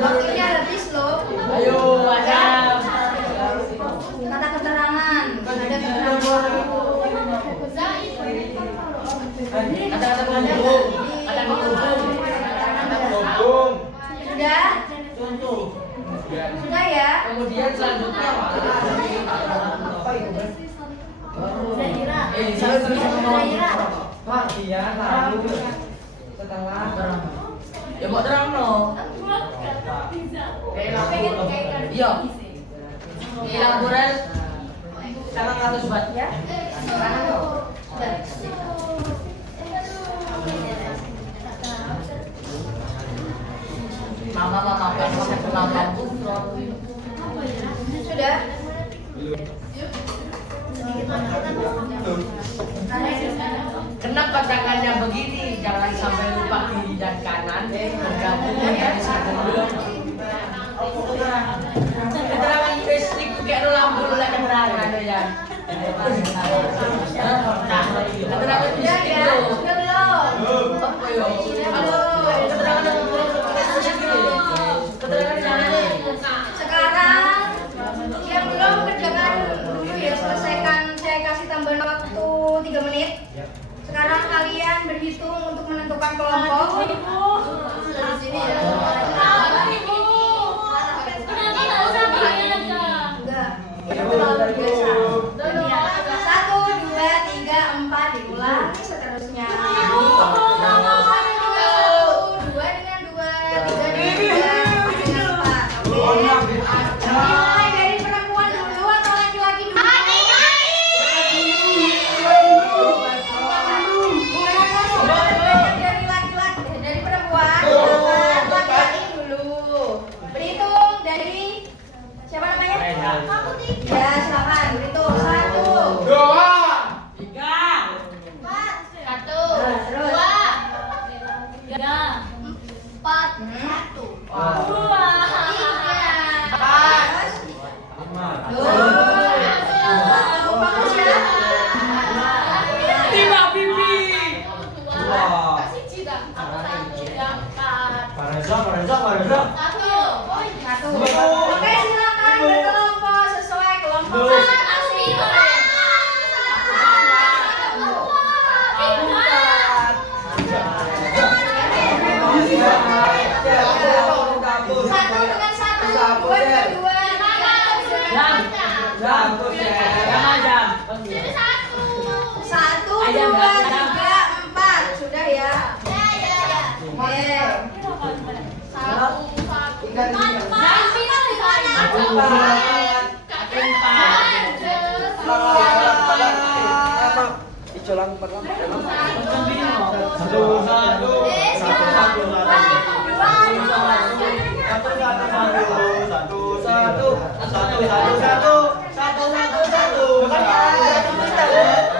Waktunya habis loh. Ayo, Adam. Kata keterangan. Ada keterangan. Kata-kata penghubung. Kata penghubung. Sudah? Contoh. Sudah ya? Kemudian selanjutnya saya bisa ngomong. Pak, iya, lalu setelah Ya mau terang no. Iya. Hilang Burel. Sekarang 100 bat ya. Mama kan saya kenal kamu. Sudah? Kenapa tangannya begini? Jangan sampai lupa kiri dan kanan. Bergabung dari sebelum. Keterangan listrik kayak lampu lek keterangan ya. Keterangan Sudah listrik ya? lo. Sudah belum? Apa yo? Keterangan Sekarang yang belum kerjakan dulu ya, selesaikan. Saya kasih tambahan waktu 3 menit. Sekarang kalian berhitung untuk menentukan kelompok. Di sini ya. Enggak. Itu terlalu biasa. Ya. 1, 2, 3, 4 diulang seterusnya. 1, 2 dengan 2, 3 dengan 3, 4 dengan 4. Oke. Dimulai dari perempuan dulu atau laki-laki dulu? Dari laki-laki, dari perempuan, silakan laki-laki dulu. Berhitung dari siapa namanya? Ya, silakan berhitung. 1, terus 4, 1, 2, fokus ya. Satu. Oke, silakan berkelompok sesuai kelompok masing-masing. Satu dengan satu, dua dengan dua, tiga dengan satu, dua, tiga, 4. Sudah ya? Oke.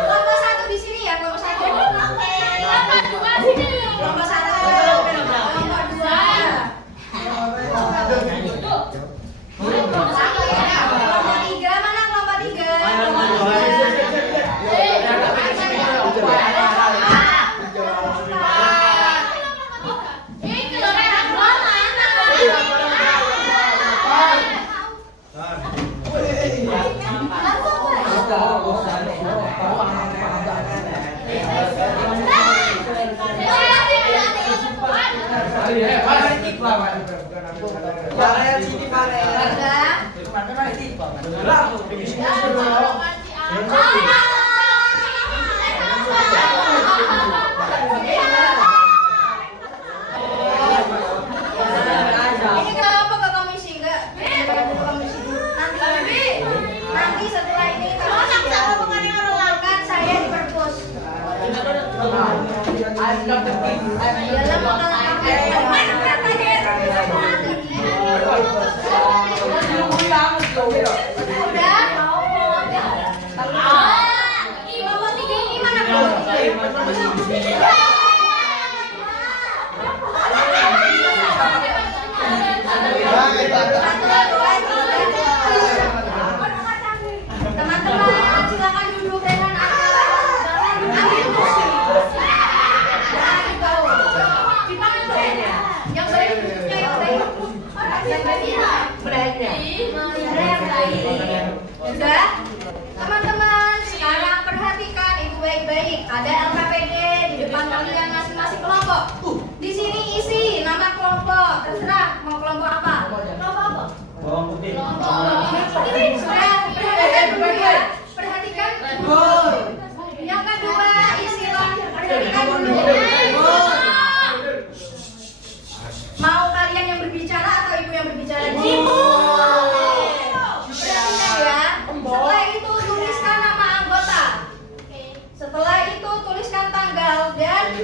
Kelompok satu di sini ya, kelompok satu. Kelompok satu. Kelompok dua. Kelompok tiga mana kelompok tiga? Ini kenapa ke komisi enggak? Ke komisi dulu. Nanti setelah ini kan saya di perpus. Dalam Udah? Ini sudah perhatikan dulu ya. Perhatikan. Yang kedua istilah perhatikan dulu. Mau kalian yang berbicara atau ibu yang berbicara? Ibu. Perhatikan ya. Setelah itu tuliskan nama anggota. Setelah itu tuliskan tanggal dan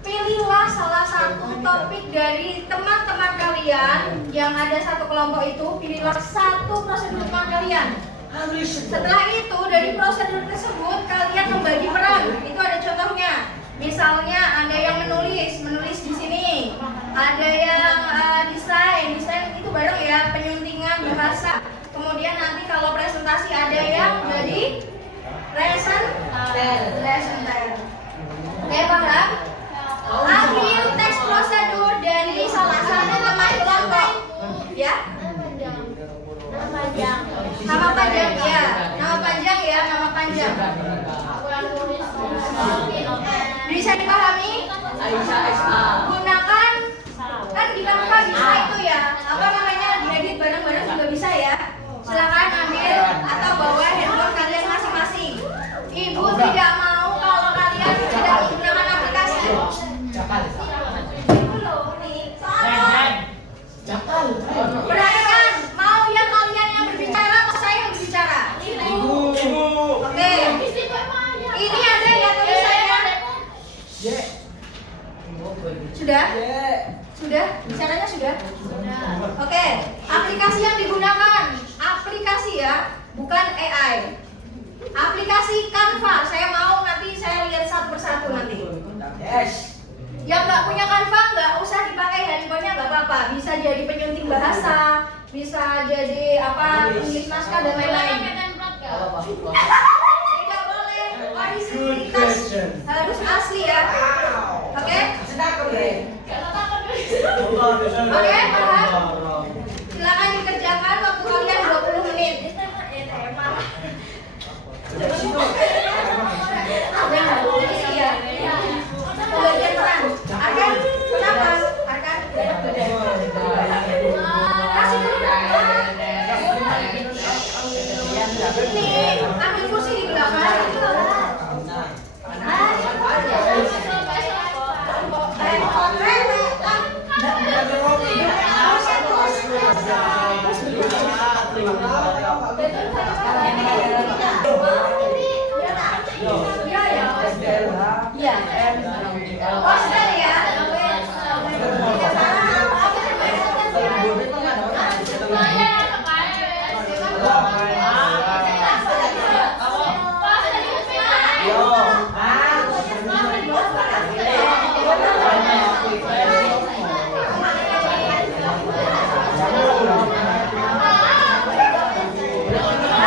pilihlah salah satu topik dari teman-teman kalian yang ada satu kelompok itu. Pilihlah satu prosedur teman kalian. Setelah itu dari prosedur tersebut kalian membagi peran. Itu ada contohnya. Misalnya ada yang menulis di sini. Ada yang desain itu bareng ya, penyuntingan bahasa. Kemudian nanti kalau presentasi ada yang jadi presenter. Oke, paham? Ambil teks prosedur dari salah satu teman kelompok. Ya? Nama panjang ya. Nama panjang. Bisa dipahami? Gunakan kan di Canva bisa itu ya. Apa namanya? Diedit bareng-bareng juga bisa ya. Silakan ambil atau bawa handphone kalian masing-masing. Ibu tidak mau kalau kalian tidak menggunakan aplikasi. Perhatikan, mau yang kalian yang berbicara atau saya yang berbicara? Oke. Ini ada ya tulisannya. Sudah? Sudah? Bicaranya sudah? Oke. Aplikasi yang digunakan, aplikasi ya, bukan AI. Aplikasi Canva. Saya mau nanti saya lihat satu persatu nanti. Yang nggak punya Canva nggak usah dipakai handphonenya, nggak apa-apa. Bisa jadi penyunting bahasa, bisa jadi apa, tulis naskah dan lain-lain. Tidak boleh originalitas, harus asli ya. Oke? Oke, paham? Silakan dikerjakan waktu kalian 20 menit. Pembagian peran. Arkan, kenapa? Arkan, kasih dulu. Ini ambil kursi di belakang. Iya. Oh, sudah ya.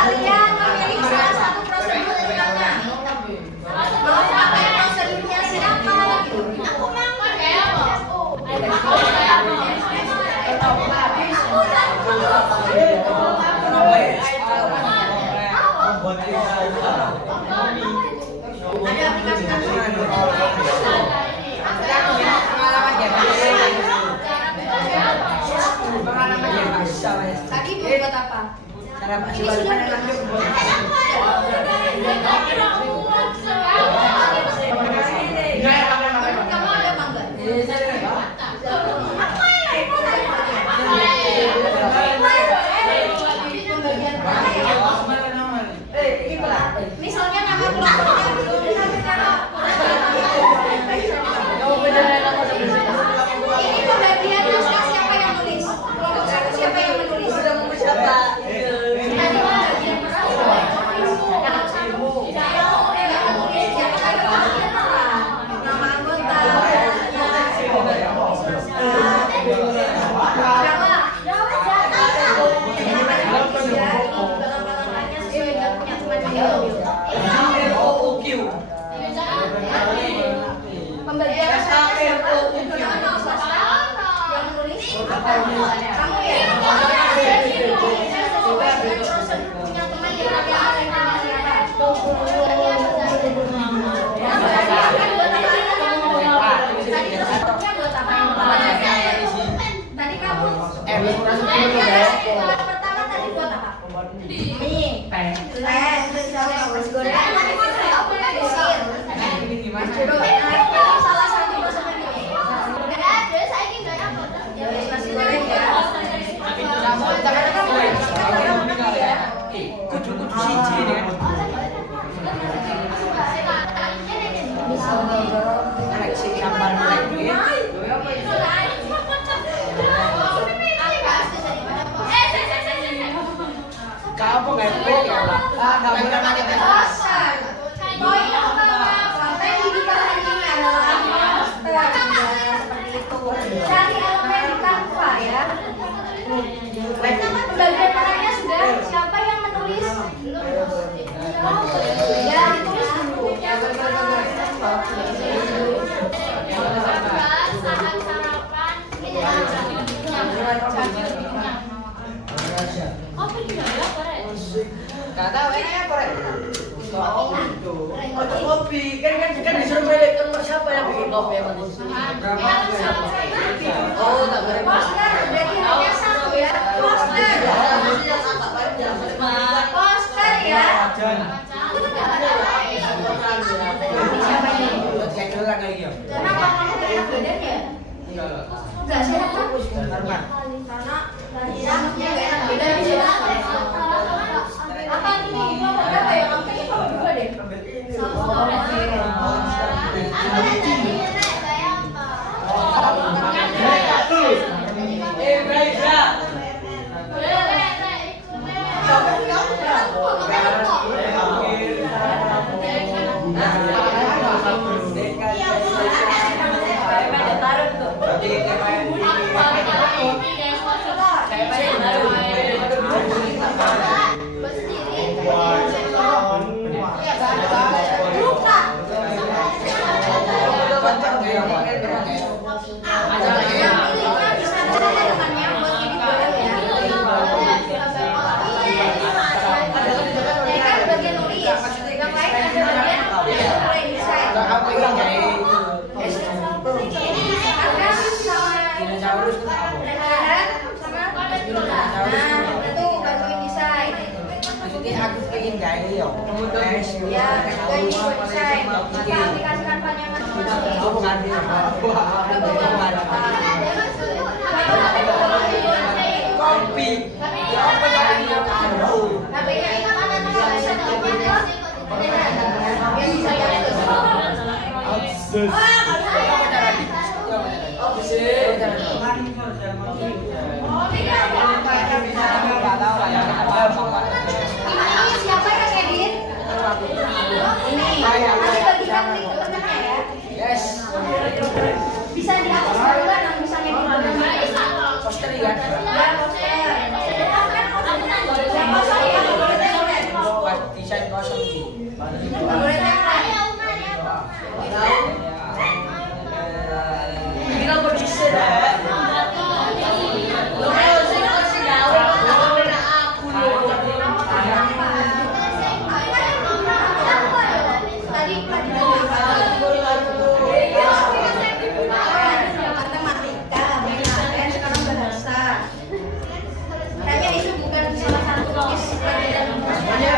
Kalian memilih salah satu prosedur dari mana? Mau pakai prosedurnya siapa? Ada aplikasi tadi mau buat apa? Ini sudah kamu ada apa enggak? Misalnya nama kelompoknya belum ini pembagian naskah siapa yang nulis? Kelompok satu siapa yang menulis? Tadi pembagian nama anggota. Pembagian naskah siapa? Yang menulis? Kamu ya? Punya teman yang tadi kamu pertama tadi Bro, salah satu masakan ini. Udah ada, saya ini nggak apa. Ya, nasi goreng ya. Kamu jangan kan boleh. Kudu siji nih kan. Seleksi gambar lagi. Kamu ngepet ya lah. Kamu jangan ngepet. Bosan. Poin pertama, konten digital hari ini adalah poster. Seperti itu. Cari elemen di Canva ya. Pembagian perannya sudah. Siapa yang menulis? Ya, ditulis dulu. Sarapan sarapan. Apa gimana, Korek? Kata WA korek. Untuk kopi kan disuruh milih kan siapa yang bikin kopi emang di sini? Oh, tak boleh. Poster, berarti hanya satu ya. Poster. Poster ya. Siapa ini? Kenapa kamu kayak badan ya? Enggak, saya bagus. Karena lahirnya gak enak beda sih. Apa ini? Kamu berapa ya? Kamu kayaknya kamu dua deh. Aku pengen gaya ya. Ya, juga ini buat desain. Maka aplikasikan banyak masing-masing. Oh, bukan dia. Kopi. Ya apa caranya kamu? HP-nya ini mana nih? Yang bisa diakses. Ini siapa yang edit? Ini. Nanti bagikan link ke temennya ya. Yes. Bisa diakses juga yang bisa ngedit. Poster ya. Ya, poster. Buat desain kosong. Nggak boleh template. Kita berdisir. Matematika, BKN, sekarang bahasa. Kayaknya itu bukan salah satu tugas pelajaran semuanya.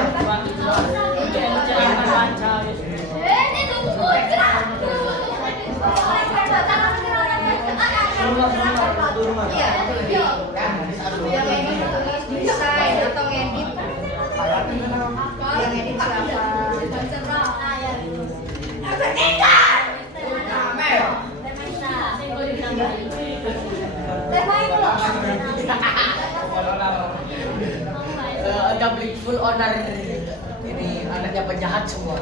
Iya, yang edit tulis desain atau ngedit. Yang edit siapa? Tema itu loh. Ada beli full owner. Ini anaknya penjahat semua.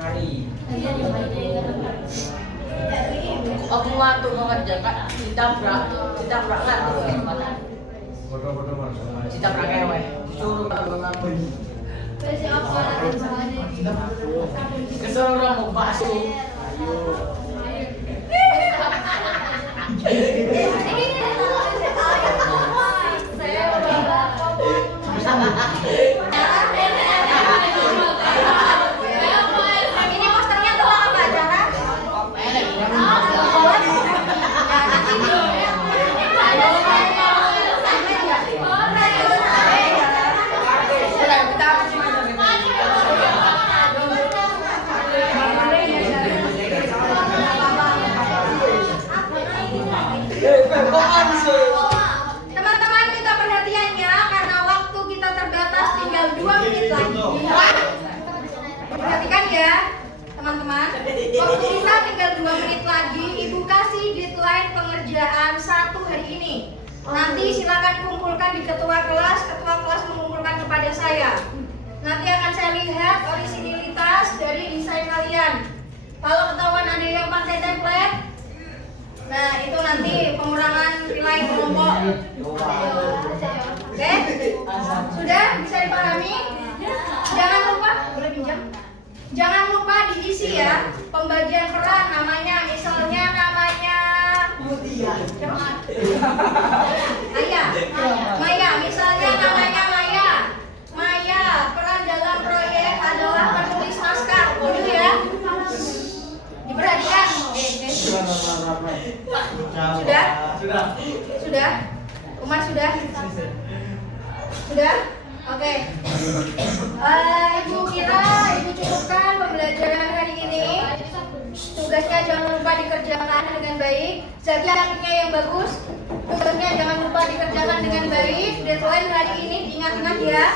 Hari. Aku ngantuk banget ya kak. Ditabrak ngantuk. Bodoh-bodoh mas. Ditabrak ewe. Disuruh ngantuk. Versi apa? Kesuruh orang mau bakso. Ini posternya tuh apa cara? lagi. Perhatikan ya, teman-teman. Waktu kita tinggal 2 menit lagi. Ibu kasih deadline pengerjaan 1 hari ini. Nanti silakan kumpulkan di ketua kelas mengumpulkan kepada saya. Nanti akan saya lihat orisinilitas dari desain kalian. Kalau ketahuan ada yang pakai template, nah itu nanti pengurangan nilai kelompok. Oke? Sudah bisa dipahami? Jangan lupa, boleh pinjam? Jangan lupa diisi ya pembagian peran namanya, misalnya namanya Maya, misalnya namanya Maya, peran dalam proyek adalah penulis naskah. Dulu ya. Diperhatikan. Sudah? Umar sudah? Sudah? Oke. Ibu kira Ibu cukupkan pembelajaran hari ini. Tugasnya jangan lupa dikerjakan dengan baik. Jaga anaknya yang bagus. Tugasnya jangan lupa dikerjakan dengan baik. Deadline hari ini diingat-ingat ya.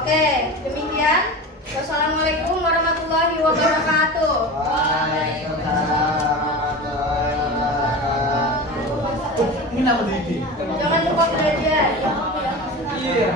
Oke, demikian. Wassalamualaikum warahmatullahi wabarakatuh. Ini nama Didi. Jangan lupa belajar. Iya.